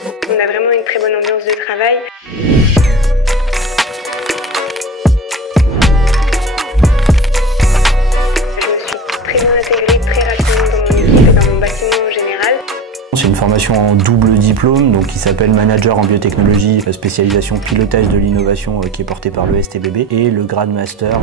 On a vraiment une très bonne ambiance de travail. Je me suis très bien intégrée très rapidement dans mon équipe et dans mon bâtiment en général. C'est une formation en double diplôme donc qui s'appelle Manager en biotechnologie, spécialisation pilotage de l'innovation qui est portée par le STBB, et le grade master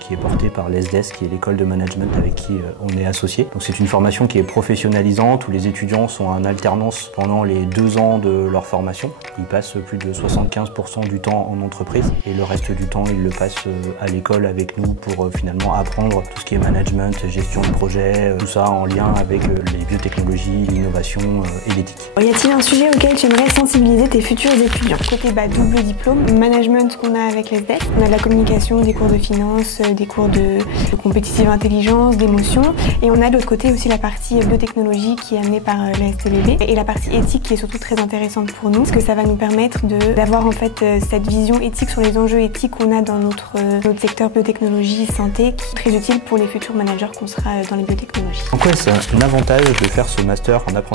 qui est porté par l'ESDES, qui est l'école de management avec qui on est associé. Donc c'est une formation qui est professionnalisante où les étudiants sont en alternance pendant les 2 ans de leur formation. Ils passent plus de 75% du temps en entreprise et le reste du temps ils le passent à l'école avec nous pour finalement apprendre tout ce qui est management, gestion de projet, tout ça en lien avec les biotechnologies, l'innovation et l'éthique. Y a-t-il un sujet auquel tu aimerais sensibiliser tes futurs étudiants? Côté double diplôme, management qu'on a avec l'ESDES, on a de la communication, des cours de finance, des cours de compétitive intelligence, d'émotion, et on a de l'autre côté aussi la partie biotechnologie qui est amenée par la STBB, et la partie éthique qui est surtout très intéressante pour nous, parce que ça va nous permettre d'avoir en fait cette vision éthique sur les enjeux éthiques qu'on a dans notre secteur biotechnologie, santé, qui est très utile pour les futurs managers qu'on sera dans les biotechnologies. Donc ouais, c'est un avantage de faire ce master en apprentissage.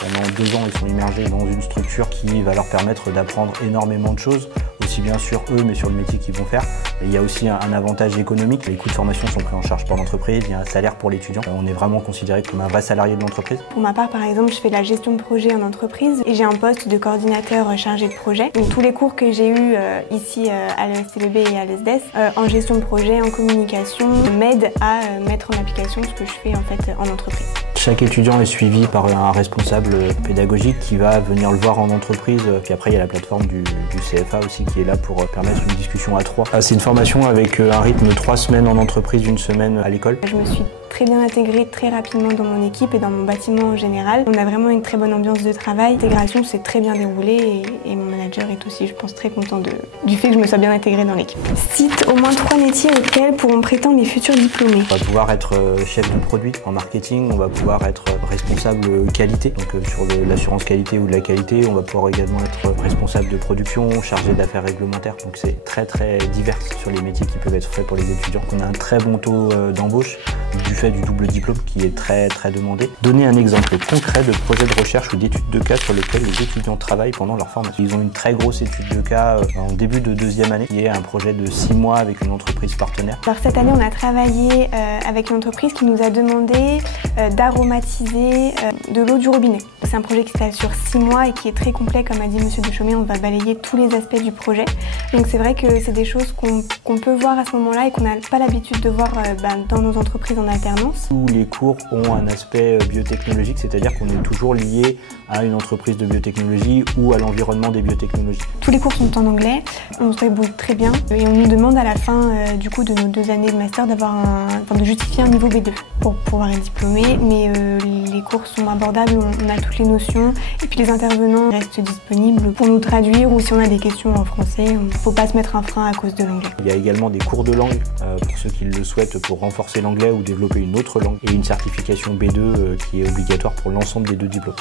Pendant 2 ans, ils sont immergés dans une structure qui va leur permettre d'apprendre énormément de choses, aussi bien sur eux, mais sur le métier qu'ils vont faire. Et il y a aussi un avantage économique. Les coûts de formation sont pris en charge par l'entreprise, il y a un salaire pour l'étudiant. On est vraiment considéré comme un vrai salarié de l'entreprise. Pour ma part, par exemple, je fais de la gestion de projet en entreprise et j'ai un poste de coordinateur chargé de projet. Donc tous les cours que j'ai eus ici à l'ESTBB et à l'ESDES, en gestion de projet, en communication, m'aident à mettre en application ce que je fais en fait en entreprise. Chaque étudiant est suivi par un responsable pédagogique qui va venir le voir en entreprise. Puis après, il y a la plateforme du CFA aussi qui est là pour permettre une discussion à 3. C'est une formation avec un rythme de 3 semaines en entreprise, 1 semaine à l'école. Je me suis très bien intégrée très rapidement dans mon équipe et dans mon bâtiment en général. On a vraiment une très bonne ambiance de travail. L'intégration s'est très bien déroulée et mon manager est aussi, je pense, très content du fait que je me sois bien intégrée dans l'équipe. Cite au moins 3 métiers auxquels pourront prétendre les futurs diplômés. On va pouvoir être chef de produit en marketing, on va pouvoir être responsable qualité, donc sur l'assurance qualité ou de la qualité. On va pouvoir également être responsable de production, chargé d'affaires réglementaires. Donc c'est très divers sur les métiers qui peuvent être faits pour les étudiants. On a un très bon taux d'embauche du fait du double diplôme qui est très demandé. Donner un exemple concret de projet de recherche ou d'études de cas sur lesquels les étudiants travaillent pendant leur formation. Ils ont une très grosse étude de cas en début de 2e année, qui est un projet de 6 mois avec une entreprise partenaire. Alors cette année, on a travaillé avec une entreprise qui nous a demandé d'aromatiser de l'eau du robinet. C'est un projet qui s'étale sur 6 mois et qui est très complet, comme a dit Monsieur Duchaumet. On va balayer tous les aspects du projet. Donc c'est vrai que c'est des choses qu'on peut voir à ce moment-là et qu'on n'a pas l'habitude de voir dans nos entreprises en alternance. Tous les cours ont un aspect biotechnologique, c'est-à-dire qu'on est toujours lié à une entreprise de biotechnologie ou à l'environnement des biotechnologies. Tous les cours sont en anglais, on se débrouille très bien et on nous demande à la fin du coup de nos 2 années de master de justifier un niveau B2 pour pouvoir être diplômé, mais les cours sont abordables, on a toutes les notions et puis les intervenants restent disponibles pour nous traduire, ou si on a des questions en français, il ne faut pas se mettre un frein à cause de l'anglais. Il y a également des cours de langue pour ceux qui le souhaitent pour renforcer l'anglais ou développer une autre langue, et une certification B2 qui est obligatoire pour l'ensemble des 2 diplômes.